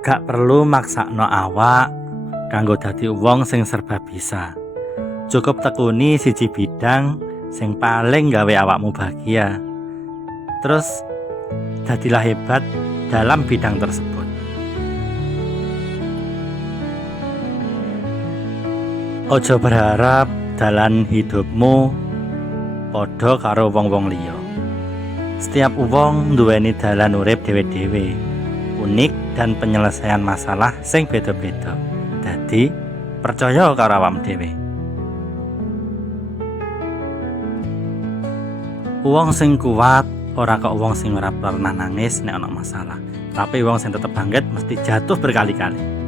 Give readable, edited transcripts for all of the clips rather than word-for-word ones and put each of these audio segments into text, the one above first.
Gak perlu maksakno awak kanggo dadi wong sing serba bisa. Cukup tekuni siji bidang sing paling gawe awakmu bahagia. Terus jadilah hebat dalam bidang tersebut. Ojo berharap dalan hidupmu padha karo wong-wong liya. Setiap wong nduweni dalan urip dhewe-dhewe, unik dan penyelesaian masalah sing beda-beda. Dadi percaya karo awakmu dhewe. Wong sing kuat ora kok wong sing ora pernah nangis nek ana masalah, tapi wong sing tetep bangkit mesti jatuh berkali-kali.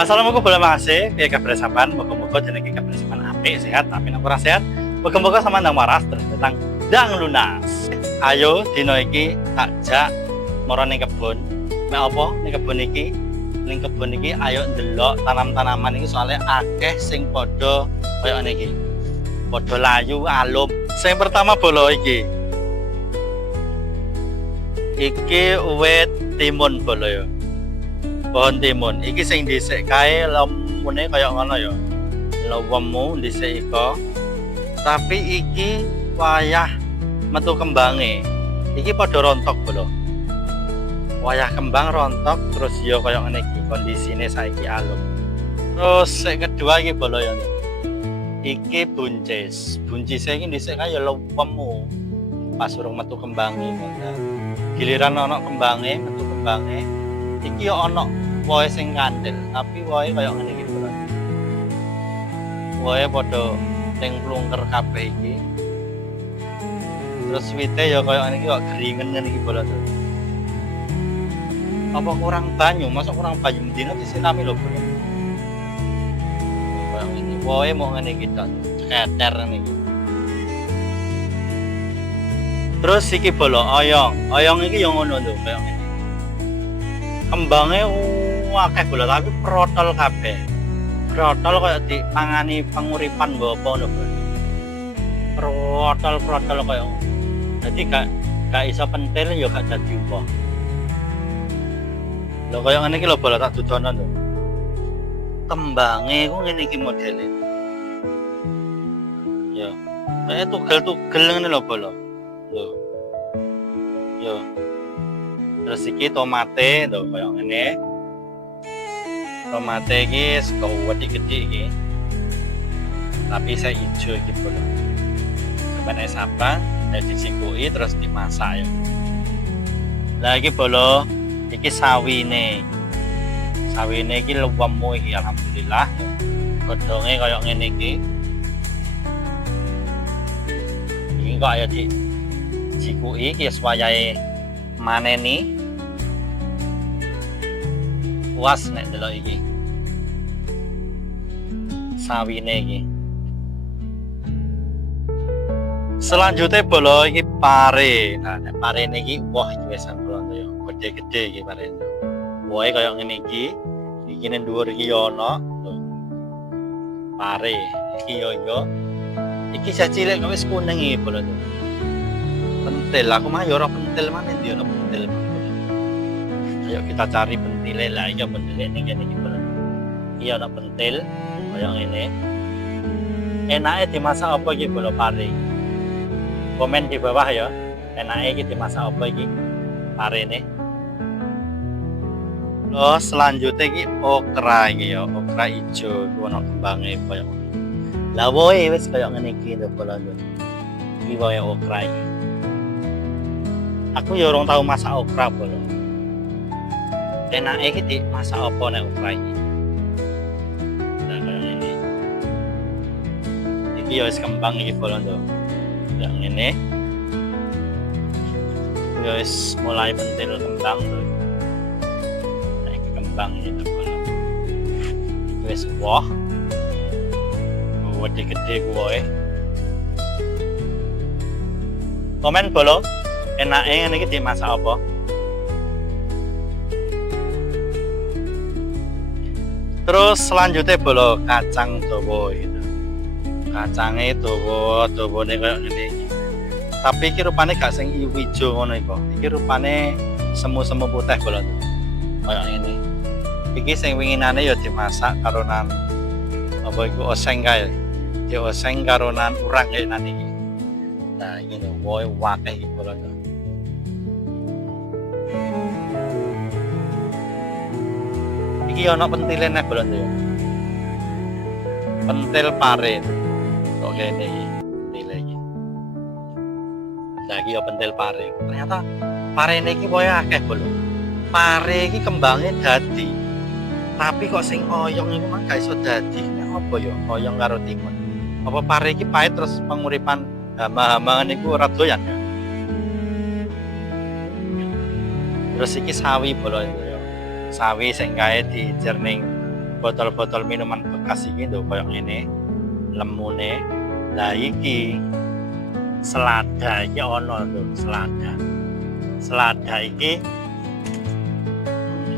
Assalamualaikum warahmatullahi wabarakatuh. Piye kabar sampean? Moga-moga jenenge kabar sampean apik, sehat, tapi nek ora sehat, moga-moga sampean ndang waras terus tentang ndang lunas. Ayo dino iki takjak mara ning kebon. Nek apa ning kebon iki? Ning kebon iki ayo ndelok tanam-tanaman iki soalnya akeh sing padha kaya ngene iki. Padha layu, alum. Sing pertama bolo iki. Iki wit timun bolo ya. Pohon timun iki sing dhisik kae lemune kaya ngono ya. Lewemu dhisik iko. Tapi iki wayah metu kembange. Iki padha rontok bolo. Wayah kembang rontok terus ya kaya ngene iki kondisine saiki alum. Terus sing kedua iki bolo ya. Iki buncis. Buncis iki dhisik kae ya lewemu. Pas urung metu kembange. Giliran ana kembange, metu kembange. Iki ya ana wohe sing kandel, tapi wohe kaya ngene iki lho. Wohe padha ning plungker kabeh iki. Terus wite ya kaya ngene iki kok geringen ngene iki bola tuh. Apa kurang banyu? Masa kurang banyu dino disirami lho, Bro. Kaya ngene. Wohe mau ngene iki tok, keter ngene iki. Terus iki bola oyong. Oyong iki yo ngono lho, kaya ngene. Kembangnya akeh bola tapi protol kabeh. Protol kaya dipangani penguripan mbok apa ngono, Bro. Protol kaya ngono. Dadi gak iso pentil ya gak dadi uwoh. Lho kaya ngene iki lho bola tak dudono lho. Kembange ku ngene iki modele. Ya. Kayak tugel-tugel ngene lho bola. Lho. Yo. Terus iki tomate lho kaya ngene. Tomate iki sego gede iki. Tapi saya hijau iki bolo. Kemana sapa, dicikuki terus dimasak ya. Lah iki bolo, iki sawine. Sawine iki lewemu iki alhamdulillah. Godhonge kaya ngene iki. Iki kok ayo dicikuki iki wayahe maneni. Puas nek delok iki. Sawine iki. Selanjutnya bolo iki pare. Nah, nek pare niki wah iki wis sampun yo. Gede-gede iki pare. Wohe kaya ngene iki. Iki ning dhuwur iki yo ana. Pare iki yo. Iki cilik kok wis kuning iki bolo. Pentil aku mah yo ora pentil maneh ndi ono pentil. Ayo kita cari pentile lah, iya pentile ning kene iki bolo. Iya ana pentil kaya ngene. Enake dimasak apa iki bolo pare? Komen di bawah ya. Enake iki dimasak apa iki? Parene. Terus selanjutnya iki okra iki ya, okra ijo ku ana kembange kaya ngono. Lah wohe wis kaya ngene iki lho bolo. Iki wohe okra iki. Aku ya urung tau masak okra bolo. Enake iki dimasak apa nek okra iki? Nah, kaya ngene. Iki ya wis kembang iki bolo to. Kaya ngene. Ya wis mulai pentil kembang to. Nek iki kembang iki bolo. Iki wis woh. Gede kuwe. Komen bolo. Enake ngene iki dimasak apa? Terus selanjutnya bolo kacang dawa gitu. Kacange dawane koyo ngene iki. Tapi iki rupane gak sing ijo ngono iku. Iki rupane semu-semu putih bolon. Koyo ngene. Iki sing winginane ya dimasak karo nan apa iku oseng kae. Di oseng karo nan urang kae nan iki. Nah, iki lho woe wakeh iki bolon. Iki ana pentile nek bolon ya. Pentil pare. Kok kene iki pentile iki. Lah iki ya pentil pare. Ternyata parene iki woe akeh bolon. Pare iki kembange dadi. Tapi kok sing oyong iku mah gak iso dadi. Nek apa ya oyong karo timun. Apa pare iki pahit terus penguripan hama-hamangan iku ora doyan ya. Terus iki sawi bolon ya. Sawi sing gawe dijerning botol-botol minuman bekas iki lho koyo ngene. Lemune. Lah iki selada iki ana lho, selada. Selada iki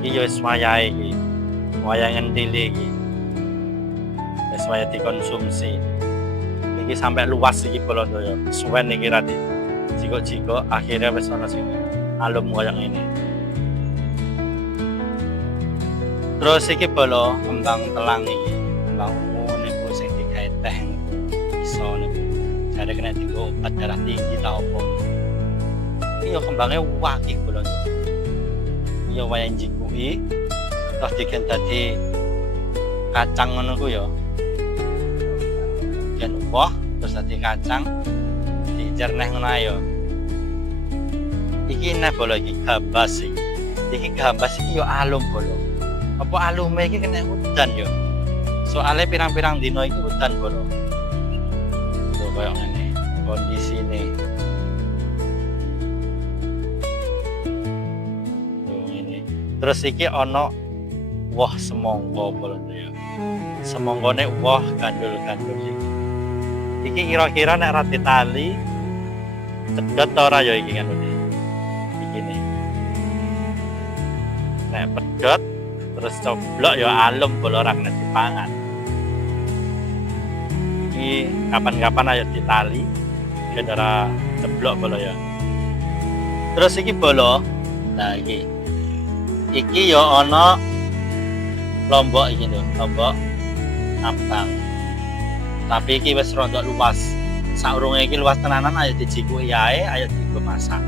ya wis wayahe iki. Wayah ngendile iki. Wis wayah dikonsumsi. Iki sampai luas iki Bolondo ya. Suwen iki ra di jiko-jiko akhirnya wis ana sing alum koyo ngene. Terus iki bolo kembang telang iki. Kembang ungu niku sing digawe teh iso niku. Jare kena dienggo obat darah tinggi ta opo. Iki yo kembange wakih Bolondo. Iya wayah njikuki terus digen dadi kacang ngono ku ya. Yen woh terus dadi kacang dicerneh ngono ae ya. Iki nek bolo iki gambas iki. Iki gambas iki yo alum bolo. Apa alume iki kena udan yo. Soale pirang-pirang dina iki udan bolo. Tuh koyo ngene kondisine. Terus iki ana woh semangka Bolondo ya. Semangkane woh gandul-gandul iki. Iki kira-kira nek ra ditali cedhot ta ora ya iki ngene. Iki ne. Nek pedhot terus coblok ya alum bolo ora kena dipangan. Iki kapan-kapan ayo ditali ben ora ceblok bolo ya. Terus iki bolo. Nah iki iki ya ana lombok iki lho, lombok abang. Tapi iki wis rada luas. Saurunge iki luas tenanan ayo dijikuki ae, ayo dienggo masak.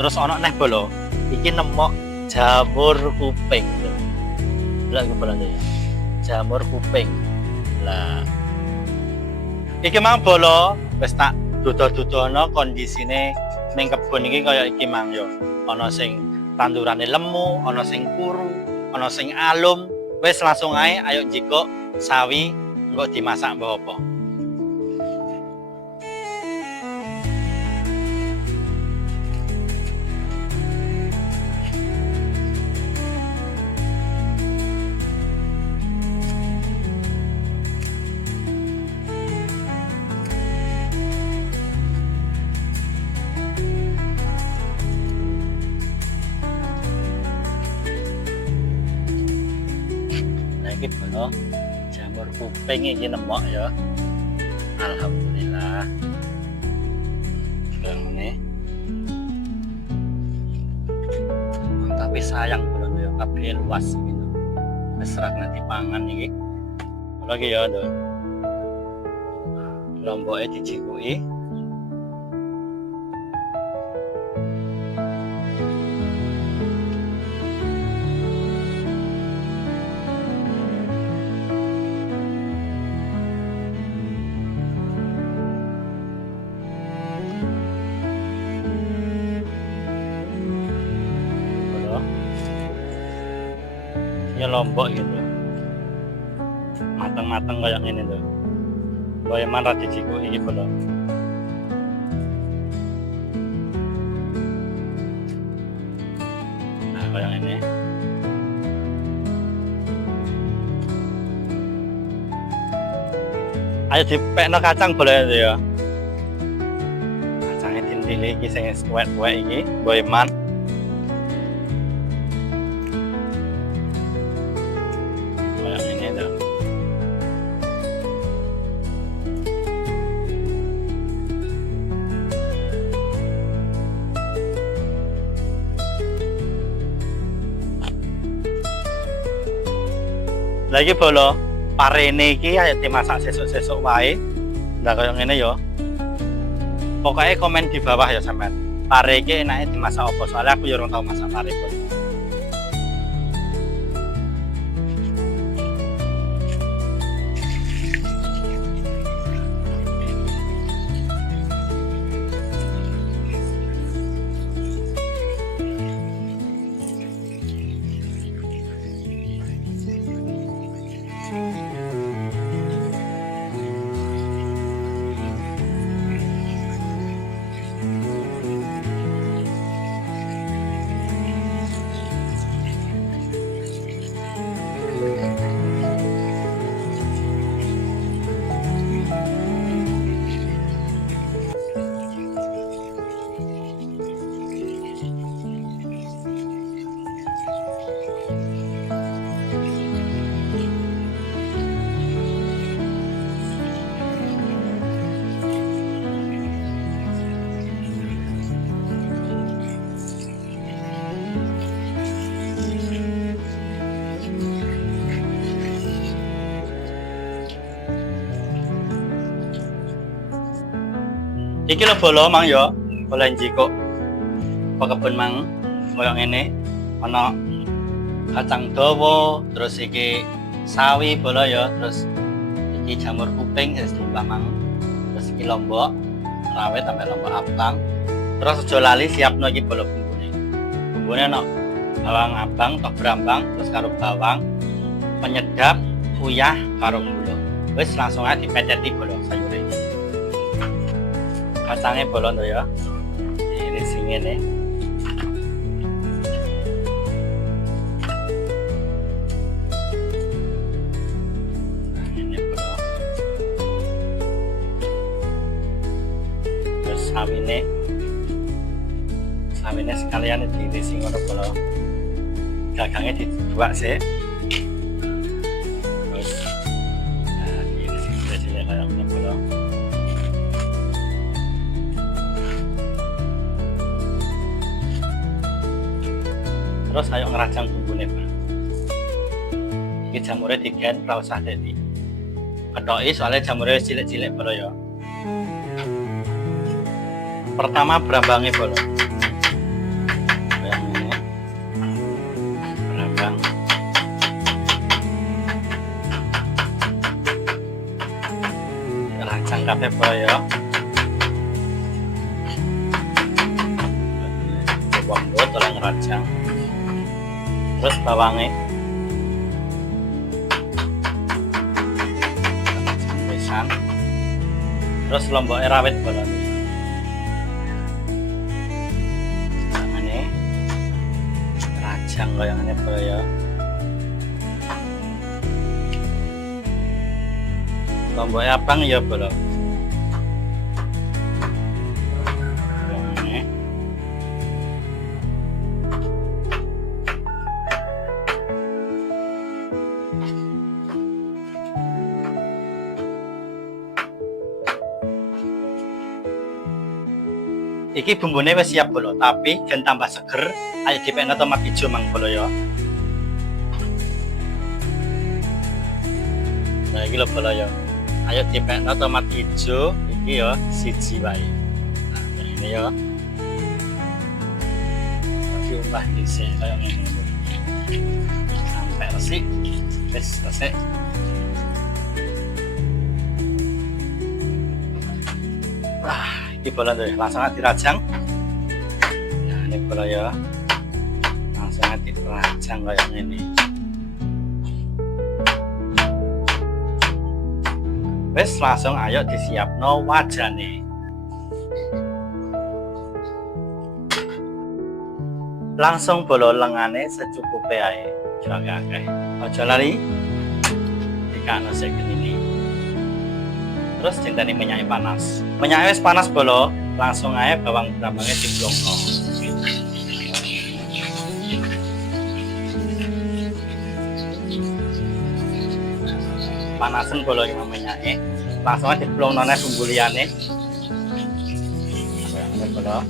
Terus ana neh bolo, iki nemok jamur kuping lho. Lha iki bolo ya. Jamur kuping. Lah iki mang bolo wis tak duda-dudana kondisine ning kebon iki kaya iki mang yo. Ana sing tandurane lemu, ana sing kuru, ana sing alum. Wis langsung ae ayo njikuk sawi engko dimasak mbok apa. Iki bolo jamur kuping iki nemok ya. Alhamdulillah. Ngene. Tapi sayang bolo ya kabeh luas gitu. Wis ra kena dipangan iki. Lagi ya lho. Lomboke dijikuki. Ya lombok gitu. Mateng-mateng kayak gini tuh. Boyeman ra dijikuki iki bolo. Nah, kayak ini. Ayo dipekno kacang boleh ya. Kacangnya tindile iki sing suwek-suwek iki, boyeman. Lagi bolo parene iki ayo dimasak sesuk-sesuk wae. Nah kayak ngene ya. Pokoknya komen di bawah ya sampean. Pare iki enake dimasak apa? Soalnya aku ya ora tau masak pare bolo. Iki lho bolo mang yo, bola jiko. Kebun mang koyo ngene. Ana kacang dawa, terus iki sawi bolo ya, terus iki jamur kuping wis diumbah mang. Terus iki lombok rawit sampai lombok abang. Terus aja lali siapno iki bolo bumbune. Bumbune ana bawang abang, tok brambang, terus karo bawang, penyedap, uyah karo gula. Wis langsung aja dipeceti bolo sayure. Kacangnya bolong tuh ya, ini sini nih. Nah, ini bolong. Terus sawine sekalian diirisi ngono bolong. Gagangnya dibuat sih. Terus, nah, diirisi cilik kayak ini bolong. Terus ayo ngerajang bumbune Pak. Iki jamure digen ora usah dadi. Kethoki soalnya jamure cilik-cilik bolo ya. Pertama brambange bolo. Kayak ngene. Brambang. Rajang kabeh bolo ya. Bawang bot ora ngerajang. Terus bawangnya pisan, terus lombok rawit bolong ini rajang loyangannya bolo ya. Lombok abang ya bolong ini. Iki bumbune wis siap bolo, tapi gen tambah seger, ayo dipekno tomat ijo mang bolo ya. Nah iki lho bolo ya. Ayo dipekno tomat ijo iki ya siji wae. Nah, ini ya. Diumbah dhisik kaya ngene. Sampai resik. Wis resik. Ini bola tuh langsung aja dirajang. Nah ini bola ya, langsung aja dirajang kayak ini. Wes langsung ayo disiapno wajane. Langsung bolo lengane secukupe ae. Jaga akeh. Aja lali dikano sik ini. Terus cintani minyak panas. Minyak wis panas bolo, langsung aja bawang brambangnya diblokno. Panasen bolo yang minyaknya, langsung aja diblokno nek bumbu liyane. Ini bolo.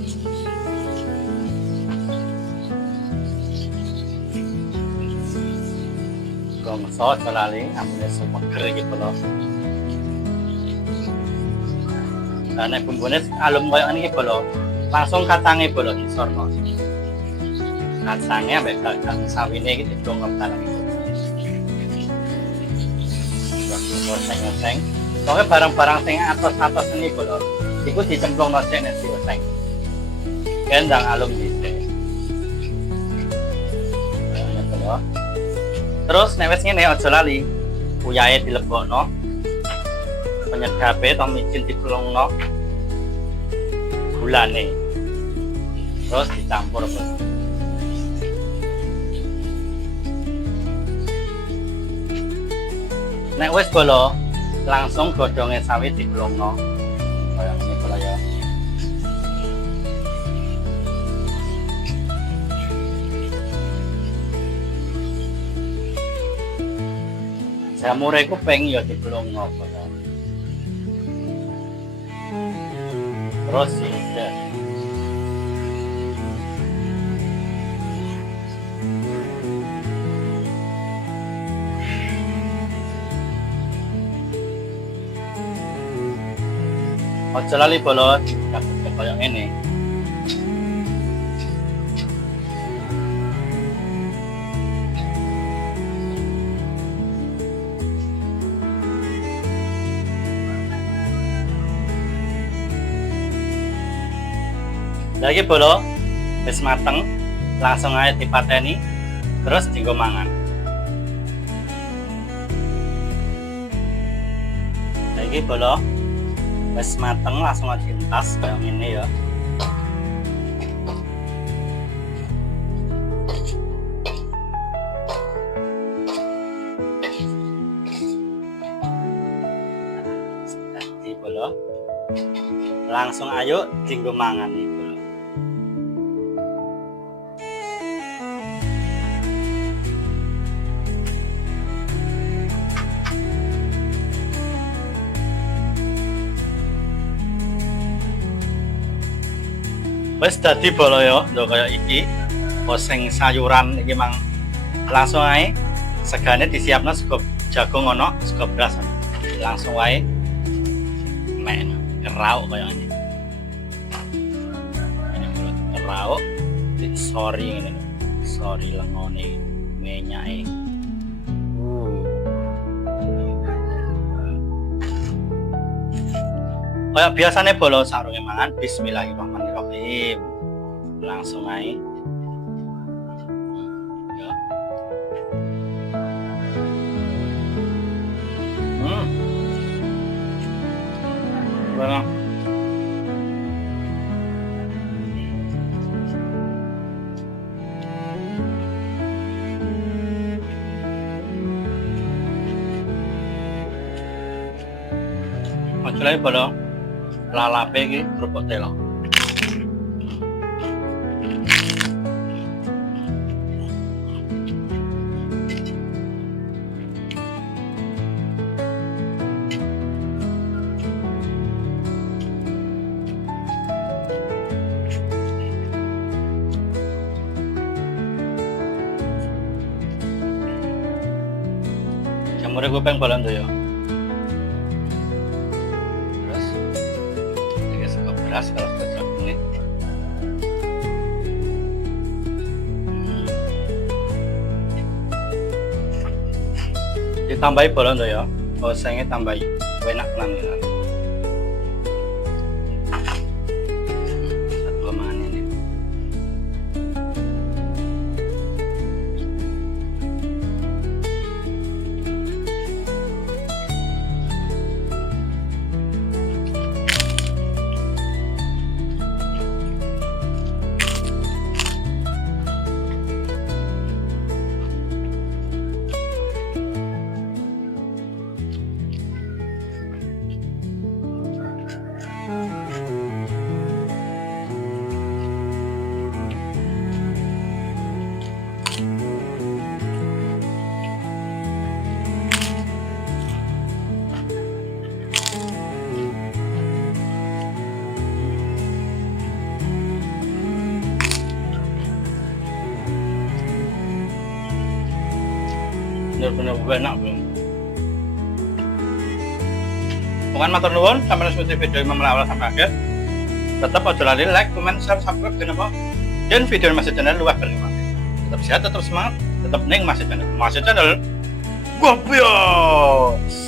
gongso aja lali ambune seger iki polo. Lah nek bumbune alum koyo ngene iki polo, langsung kacange polo disorno. Kacange ambek gagang sawine iki didongkep bareng iki. Oseng-oseng. Pokoknya barang-barang sing atos-atos ini polo, iku dicemplungno sik nek dioseng. Kendang alum dhisik. Terus nek wis ngene aja lali uyahe dilebokno. Penyedape to micin diplungno. Gulane. Terus dicampur terus. Nek wis bolo langsung godhonge sawit diplungno. Kaya ngene pula ya. Jamure ku peng ya diplungno pula. Terus ya. Aja lali bolot, kaya ngene. Lagi bolo, wis mateng, langsung aja dipateni, terus dienggo mangan. Lagi bolo, wis mateng langsung aja dientas kayak gini ya. Jadi bolo, langsung ayo dienggo mangan nih bolo. Wes dadi bolo ya, lho kaya iki. Oseng sayuran iki mang langsung ae segane disiapno sego jagung ono, sego beras. Langsung wae mek kerauk kaya ngene. Ini bolo kerauk disori ngene. Sori lengone menyake. Kayak biasanya bolo sarunge mangan bismillahirrahmanirrahim. Langsung aja. Ya. Bueno. Macam bolo lalape iki kerupuk telo. Jamure kuping balon tuh ya. Beras kalau cocok ini. Ditambahi bolon tuh ya. Osengnya tambahi. Enak nanti. Satu mangan ini. bener-bener enak bro. Bukan matur nuwun sampai nonton video ini mulai awal sampai akhir. Tetap aja lali like, comment, share, subscribe dan apa. Dan video Masih Channel luwih berlimpah. Tetap sehat, tetap semangat, tetap ning Masih Channel. Masih Channel. Gobios.